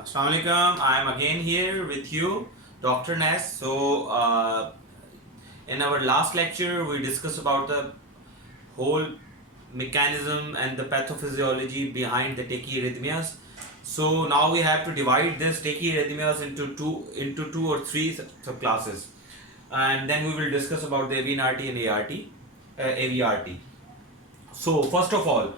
Assalamu alaikum. I am again here with you, Dr. Ness. In our last lecture, we discussed about the whole mechanism and the pathophysiology behind the tachyarrhythmias. So now we have to divide this tachyarrhythmias into two or three subclasses, and then we will discuss about the AVNRT and AVRT. So first of all,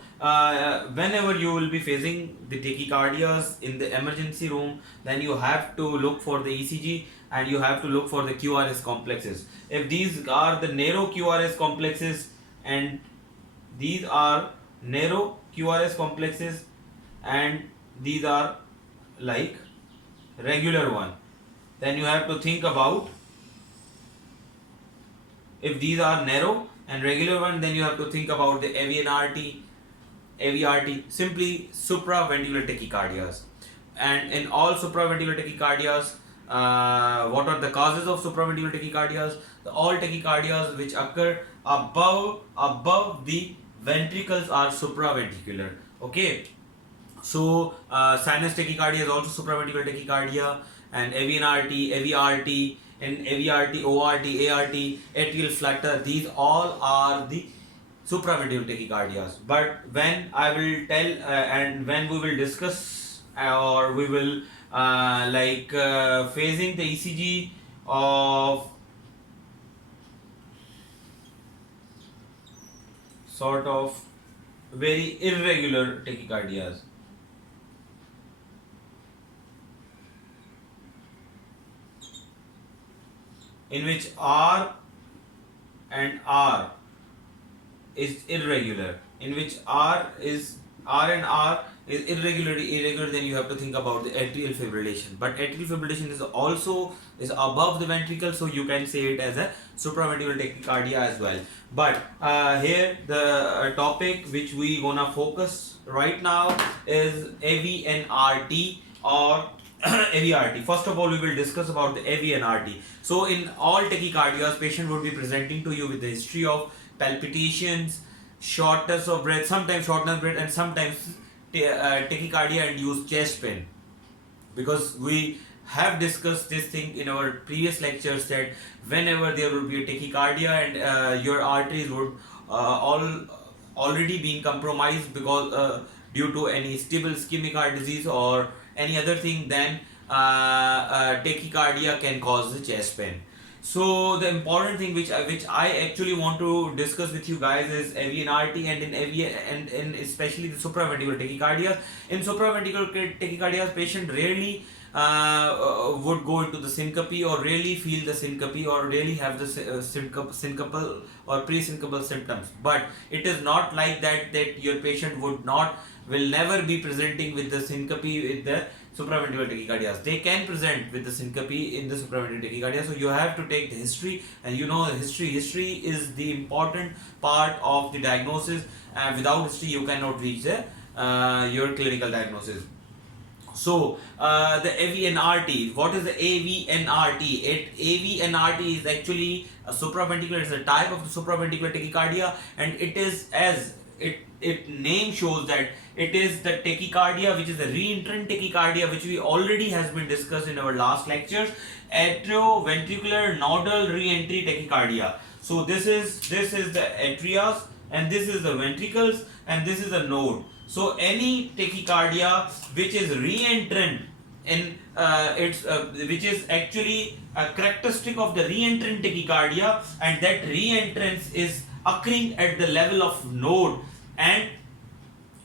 whenever you will be facing the tachycardias in the emergency room, then you have to look for the ECG and you have to look for the QRS complexes. If these are the narrow QRS complexes and these are narrow QRS complexes and these are like regular one, then you have to think about, if these are narrow and regular one, then you have to think about the AVRT, simply supraventricular tachycardias. And in all supraventricular tachycardias, what are the causes of supraventricular tachycardias? All tachycardias which occur above the ventricles are supraventricular. Okay. So sinus tachycardia is also supraventricular tachycardia, and AVNRT, AVRT, and AVRT, ORT, ART, atrial flutter, these all are the supraventricular tachycardias. But when I will tell and when we will discuss or we will phasing the ECG of sort of very irregular tachycardias, in which R and R is irregular, in which R and R is irregular, then you have to think about the atrial fibrillation. But atrial fibrillation is also above the ventricle, so you can say it as a supraventricular tachycardia as well. But here the topic which we gonna focus right now is AVNRT or AVRT. First of all, we will discuss about the AVNRT. So in all tachycardias, patient would be presenting to you with the history of palpitations, shortness of breath, sometimes shortness of breath, and sometimes tachycardia induced chest pain. Because we have discussed this thing in our previous lectures that whenever there would be a tachycardia and your arteries would already being compromised because due to any stable ischemic heart disease or any other thing, then tachycardia can cause the chest pain. So the important thing which I actually want to discuss with you guys is AVNRT, and in especially the supraventricular tachycardia. In supraventricular tachycardia, patient rarely would go into the syncope or really feel the syncope or really have the syncopal or pre-syncopal symptoms. But it is not like that your patient will never be presenting with the syncope with the supraventricular tachycardias. They can present with the syncope in the supraventricular tachycardia. So you have to take the history, and you know the history. History is the important part of the diagnosis, and without history you cannot reach your clinical diagnosis. So the AVNRT, what is the AVNRT? AVNRT is actually a supraventricular, it's a type of the supraventricular tachycardia, and it is, as its name shows, that it is the tachycardia which is the re-entrant tachycardia, which we already has been discussed in our last lectures, atrioventricular nodal re-entry tachycardia. So this is the atrias, and this is the ventricles, and this is the node. So any tachycardia which is re-entrant in which is actually a characteristic of the re-entrant tachycardia, and that re-entrance is occurring at the level of node, and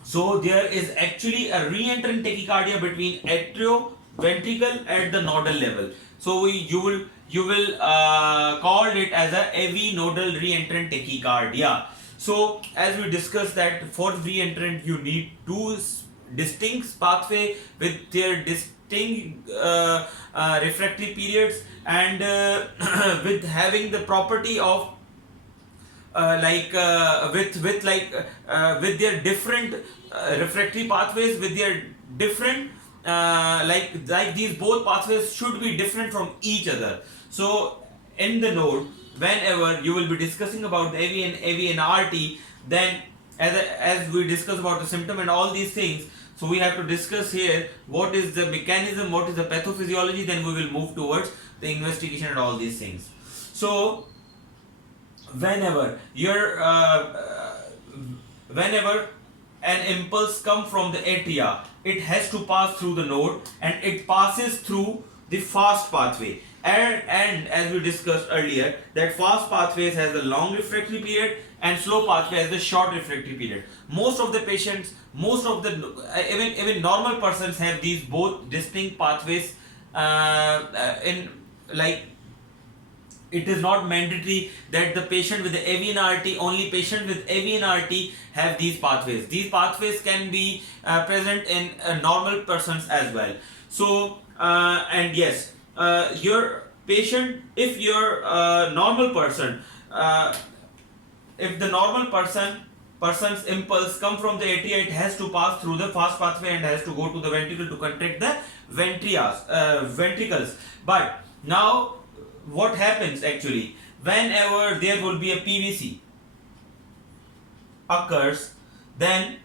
so there is actually a re-entrant tachycardia between atrioventricle at the nodal level. So you will call it as a AV nodal re-entrant tachycardia. So as we discussed that for re-entrant you need two distinct pathway with their distinct refractory periods, and with having the property of with their different refractory pathways, with their different like these both pathways should be different from each other. So in the node, whenever you will be discussing about the AV and RT, then as we discuss about the symptom and all these things, so we have to discuss here what is the mechanism, what is the pathophysiology, then we will move towards the investigation and all these things. So whenever whenever an impulse come from the atria, it has to pass through the node and it passes through the fast pathway. And as we discussed earlier, that fast pathways has a long refractory period and slow pathway has the short refractory period. Most of the patients, most of the even normal persons have these both distinct pathways. In like, it is not mandatory that the patient with the AVNRT, only patient with AVNRT have these pathways. These pathways can be present in normal persons as well. So and yes, your patient, if your normal person, if the normal person's impulse come from the atria, it has to pass through the fast pathway and has to go to the ventricle to contract the ventricles. But now what happens actually, whenever there will be a PVC occurs, then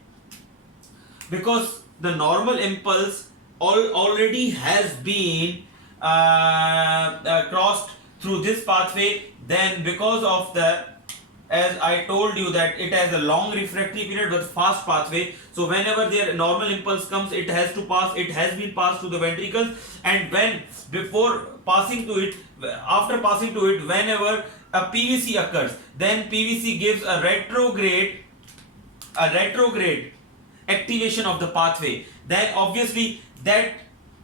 because the normal impulse already has been crossed through this pathway, then because of the, as I told you, that it has a long refractory period with fast pathway, so whenever their normal impulse comes, it has to pass, it has been passed to the ventricles, and when before passing to it, after passing to it, whenever a PVC occurs, then PVC gives a retrograde activation of the pathway. Then obviously that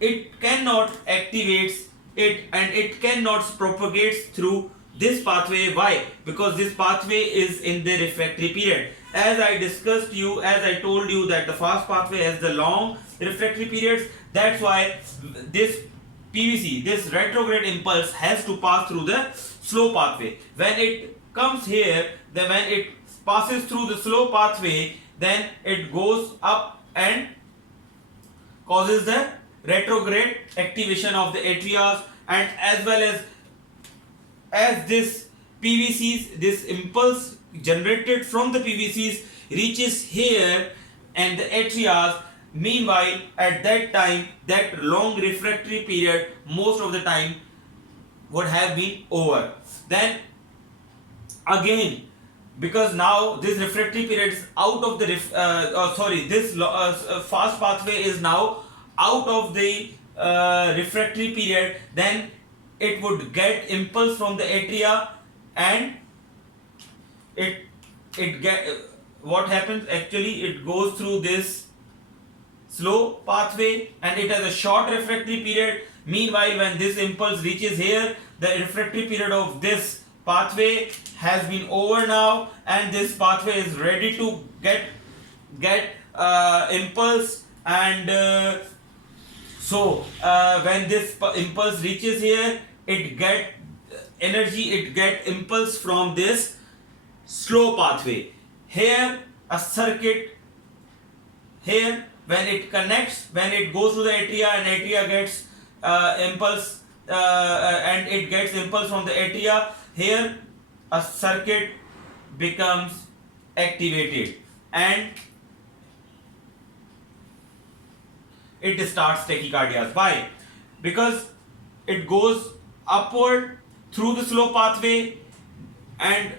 it cannot activates it and it cannot propagates through this pathway. Why? Because this pathway is in the refractory period. As I discussed you, as I told you, that the fast pathway has the long refractory periods. That's why this PVC, this retrograde impulse, has to pass through the slow pathway. When it comes here, then when it passes through the slow pathway, then it goes up and causes the retrograde activation of the atria, and as well as this PVCs, this impulse generated from the PVCs reaches here and the atria. Meanwhile, at that time, that long refractory period most of the time would have been over. Then again, because now this refractory period is out of the this fast pathway is now out of the refractory period, then it would get impulse from the atria, and it get, what happens actually, it goes through this slow pathway and it has a short refractory period. Meanwhile, when this impulse reaches here, the refractory period of this pathway has been over now, and this pathway is ready to get impulse. And so when this impulse reaches here, it get energy, it get impulse from this slow pathway. Here a circuit, here when it connects, when it goes to the atria and atria gets impulse and it gets impulse from the atria, here a circuit becomes activated and it starts tachycardias. Why? Because it goes upward through the slow pathway and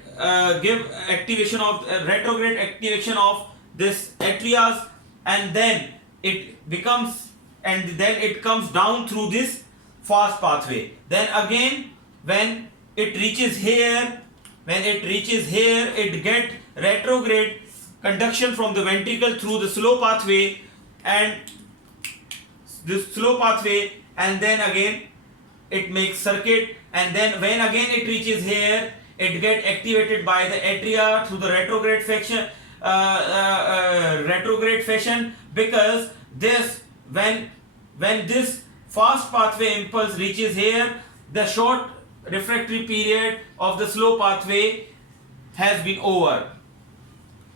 give activation of retrograde activation of this atria, and then it becomes, and then it comes down through this fast pathway. Then again, when it reaches here, it get retrograde conduction from the ventricle through the slow pathway and this slow pathway, and then again it makes circuit, and then when again it reaches here, it get activated by the atria through the retrograde fashion, because this, when this fast pathway impulse reaches here, the short refractory period of the slow pathway has been over.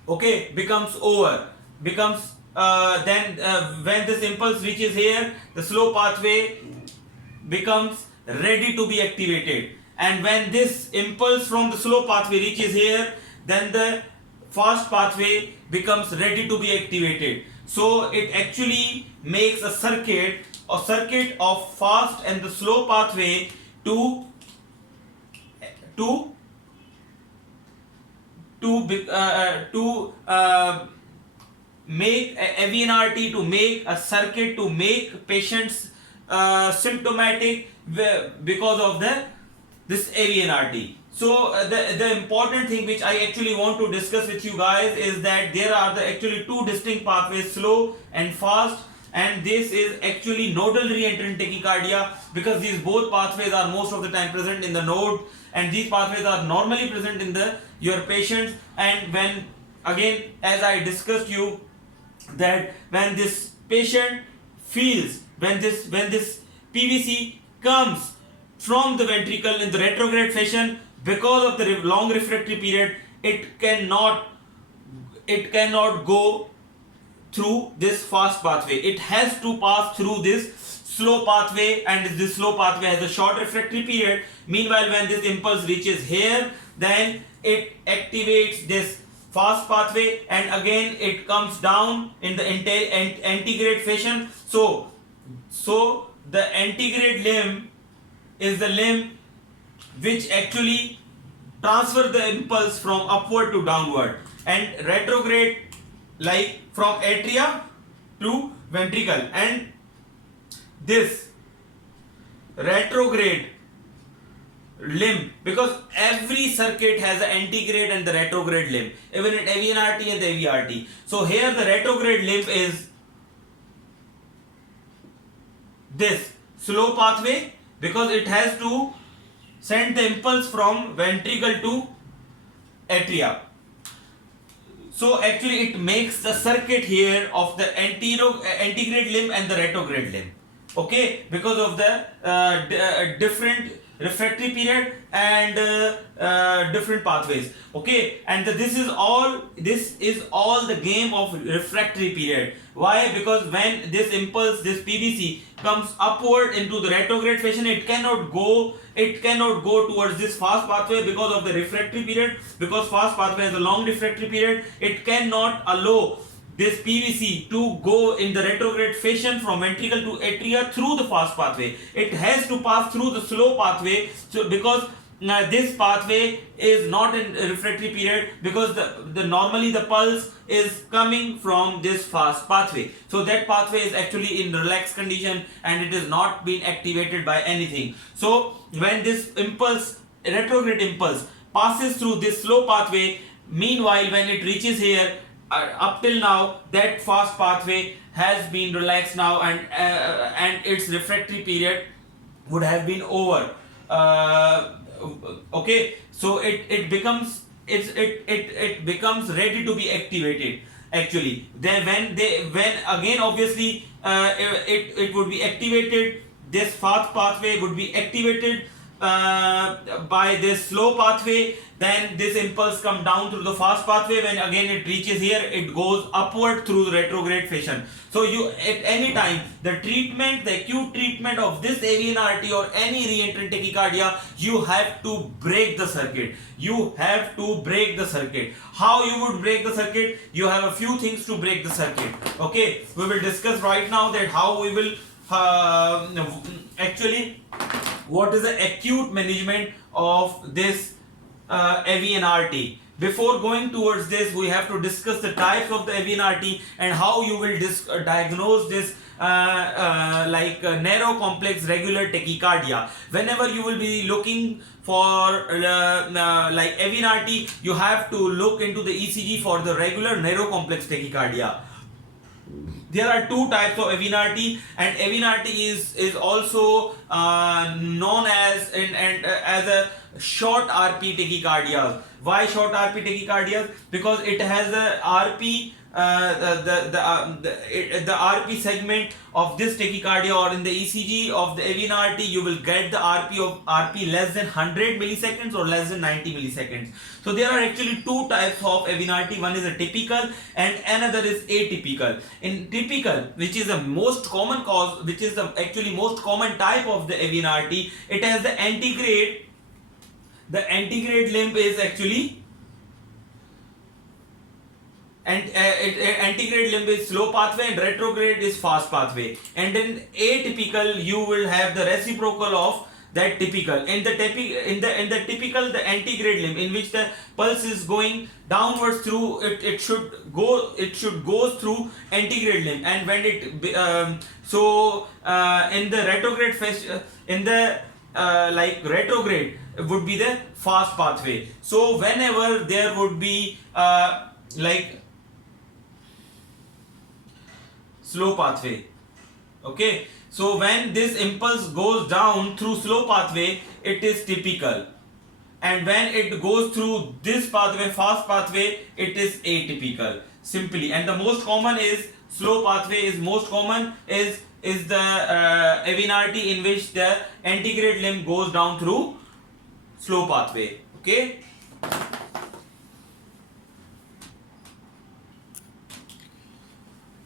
Okay, becomes over, becomes then when this impulse reaches here, the slow pathway becomes ready to be activated, and when this impulse from the slow pathway reaches here, then the fast pathway becomes ready to be activated. So it actually makes a circuit of fast and the slow pathway to to make a AVNRT, to make a circuit, to make patients symptomatic because of this AVNRT. So the important thing which I actually want to discuss with you guys is that there are actually two distinct pathways, slow and fast, and this is actually nodal re-entrant tachycardia, because these both pathways are most of the time present in the node, and these pathways are normally present in your patients. And when, again, as I discussed you, that when this patient feels, when this PVC comes from the ventricle in the retrograde fashion, because of the long refractory period, it cannot go through this fast pathway. It has to pass through this slow pathway, and this slow pathway has a short refractory period. Meanwhile, when this impulse reaches here, then it activates this fast pathway, and again it comes down in the antegrade fashion. So the antegrade limb is the limb which actually transfer the impulse from upward to downward, and retrograde like from atria to ventricle. And this retrograde limb, because every circuit has the antegrade and the retrograde limb, even in AVNRT and the AVRT. So here the retrograde limb is this slow pathway, because it has to send the impulse from ventricle to atria. So actually it makes the circuit here of the antegrade limb and the retrograde limb, okay, because of the different refractory period and different pathways, okay. And this is all the game of refractory period. Why? Because when this impulse, this PVC, comes upward into the retrograde fashion, it cannot go towards this fast pathway because of the refractory period, because fast pathway has a long refractory period. It cannot allow this PVC to go in the retrograde fashion from ventricle to atria through the fast pathway. It has to pass through the slow pathway. So because this pathway is not in refractory period, because the normally the pulse is coming from this fast pathway. So that pathway is actually in relaxed condition and it is not being activated by anything. So when this impulse, retrograde impulse, passes through this slow pathway, meanwhile when it reaches here, up till now that fast pathway has been relaxed now, and its refractory period would have been over. Okay, so it becomes ready to be activated. Actually, then when again obviously it would be activated. This fast pathway would be activated by this slow pathway. Then this impulse come down through the fast pathway. When again it reaches here, it goes upward through the retrograde fashion. So you, at any time, the acute treatment of this AVNRT or any re-entrant tachycardia, you have to break the circuit. You have to break the circuit. How you would break the circuit? You have a few things to break the circuit. Okay, we will discuss right now that how we will actually what is the acute management of this AVNRT. Before going towards this, we have to discuss the types of the AVNRT and how you will diagnose this narrow complex regular tachycardia. Whenever you will be looking for like AVNRT, you have to look into the ECG for the regular narrow complex tachycardia. There are two types of AVNRT, and AVNRT is also known as as a short RP tachycardias. Why short RP tachycardias? Because it has a RP, the RP segment of this tachycardia, or in the ECG of the AVNRT, you will get the RP less than 100 milliseconds or less than 90 milliseconds. So there are actually two types of AVNRT. One is a typical and another is atypical. In typical, which is the most common cause, which is the actually most common type of the AVNRT, it has the antegrade. The antegrade limb is actually and antegrade limb is slow pathway and retrograde is fast pathway, and in atypical you will have the reciprocal of that typical. In the typical, the antegrade limb, in which the pulse is going downwards through it, it should go through antegrade limb, and when it in the retrograde phase, in the like retrograde would be the fast pathway. So whenever there would be like slow pathway, okay, so when this impulse goes down through slow pathway, it is typical, and when it goes through this pathway, fast pathway, it is atypical, simply. And the most common is slow pathway is most common, is the AVNRT, in which the antegrade limb goes down through slow pathway, okay.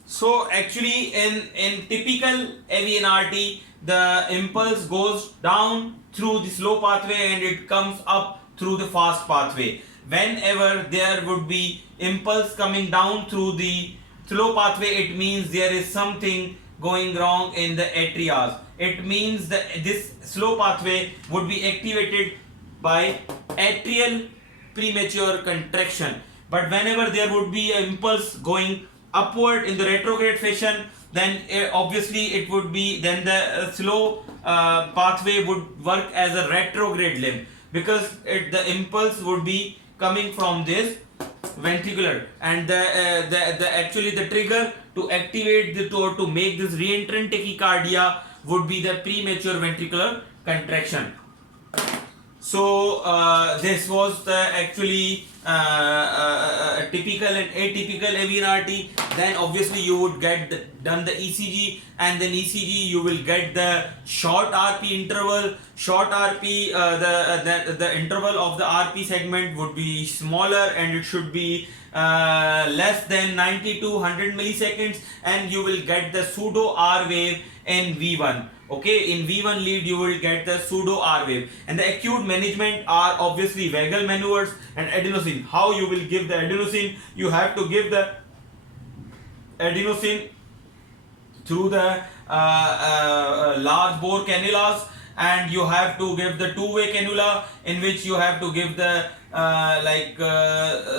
So actually in typical AVNRT, the impulse goes down through the slow pathway and it comes up through the fast pathway. Whenever there would be impulse coming down through the slow pathway, it means there is something going wrong in the atrias. It means that this slow pathway would be activated by atrial premature contraction. But whenever there would be an impulse going upward in the retrograde fashion, then obviously it would be, then the slow pathway would work as a retrograde limb, because the impulse would be coming from this ventricular, and the actually the trigger to activate the to make this re-entrant tachycardia would be the premature ventricular contraction. So this was the actually typical and atypical AVNRT. Then obviously you would get done the ECG, and then ECG you will get the short RP interval. Short RP, the interval of the RP segment would be smaller, and it should be less than 90 to 100 milliseconds, and you will get the pseudo R wave in V1. Okay, in V1 lead you will get the pseudo R wave. And the acute management are obviously vagal maneuvers and adenosine. How you will give the adenosine? You have to give the adenosine through the large bore cannulas, and you have to give the two-way cannula, in which you have to give the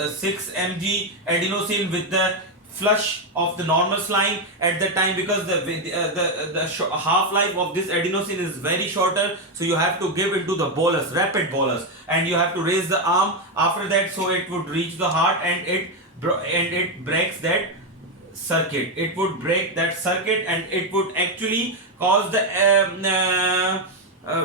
6 mg adenosine with the flush of the normal saline at the time, because the half-life of this adenosine is very shorter, so you have to give into the bolus, rapid bolus, and you have to raise the arm after that, so it would reach the heart, and it breaks that circuit. It would break that circuit, and it would actually cause the the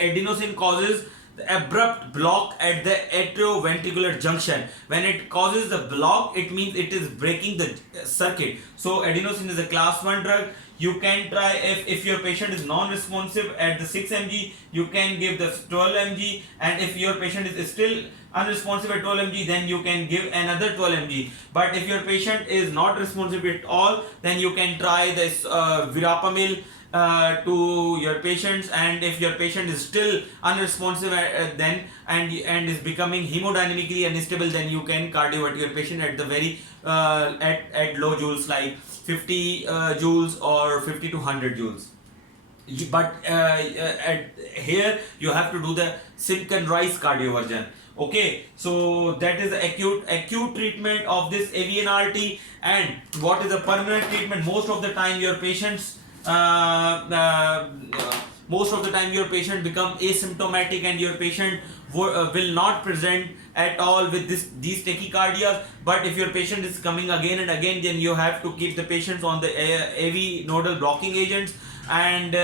adenosine causes the abrupt block at the atrioventricular junction. When it causes the block, it means it is breaking the circuit. So adenosine is a class 1 drug. You can try, if your patient is non-responsive at the 6 mg, you can give the 12 mg, and if your patient is still unresponsive at 12 mg, then you can give another 12 mg. But if your patient is not responsive at all, then you can try this verapamil to your patients, and if your patient is still unresponsive then and is becoming hemodynamically unstable, then you can cardiovert your patient at the very at low joules, like 50 joules or 50 to 100 joules. But here you have to do the synchronized cardioversion. Okay, so that is the acute treatment of this AVNRT. And what is the permanent treatment? Most of the time your patients become asymptomatic, and your patient will not present at all with these tachycardias. But if your patient is coming again and again, then you have to keep the patients on the AV nodal blocking agents. And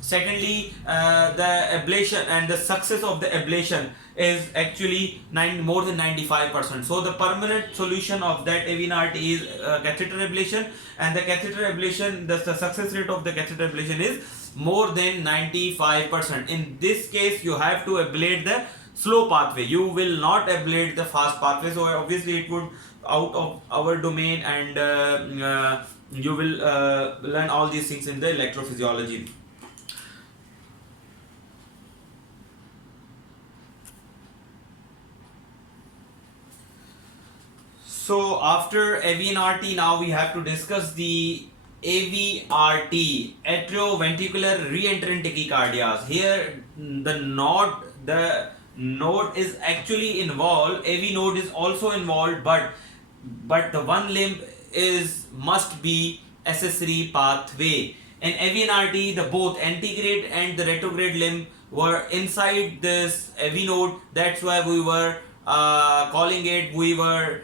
secondly, the ablation and the success of the ablation is actually more than 95%. So the permanent solution of that AVNRT is catheter ablation, and the catheter ablation, the success rate of the catheter ablation is more than 95%. In this case, you have to ablate the slow pathway. You will not ablate the fast pathway. So obviously it would out of our domain, and you will learn all these things in the electrophysiology. So after AVNRT, now we have to discuss the AVRT, atrioventricular re-entrant tachycardias. Here the node is actually involved. AV node is also involved, but the one limb is must be accessory pathway. In AVNRT, the both antegrade and the retrograde limb were inside this AV node. That's why we were calling it. We were